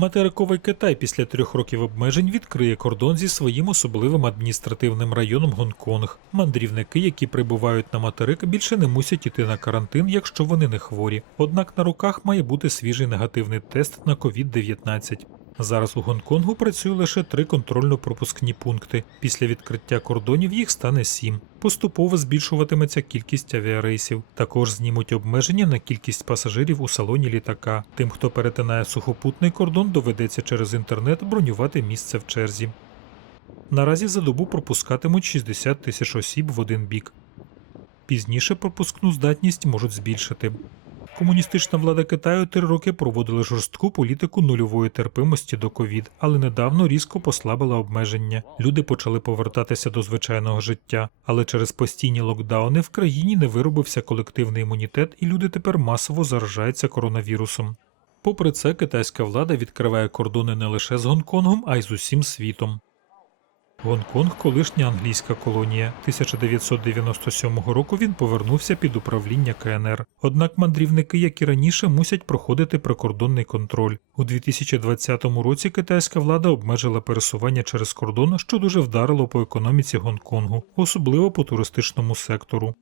Материковий Китай після трьох років обмежень відкриє кордон зі своїм особливим адміністративним районом Гонконг. Мандрівники, які прибувають на материк, більше не мусять іти на карантин, якщо вони не хворі. Однак на руках має бути свіжий негативний тест на COVID-19. Зараз у Гонконгу працює лише три контрольно-пропускні пункти. Після відкриття кордонів їх стане сім. Поступово збільшуватиметься кількість авіарейсів. Також знімуть обмеження на кількість пасажирів у салоні літака. Тим, хто перетинає сухопутний кордон, доведеться через інтернет бронювати місце в черзі. Наразі за добу пропускатимуть 60 тисяч осіб в один бік. Пізніше пропускну здатність можуть збільшити. Комуністична влада Китаю три роки проводила жорстку політику нульової терпимості до ковід, але недавно різко послабила обмеження. Люди почали повертатися до звичайного життя, але через постійні локдауни в країні не виробився колективний імунітет, і люди тепер масово заражаються коронавірусом. Попри це, китайська влада відкриває кордони не лише з Гонконгом, а й з усім світом. Гонконг колишня англійська колонія. 1997 року він повернувся під управління КНР. Однак мандрівники, як і раніше, мусять проходити прикордонний контроль. У 2020 році китайська влада обмежила пересування через кордон, що дуже вдарило по економіці Гонконгу, особливо по туристичному сектору.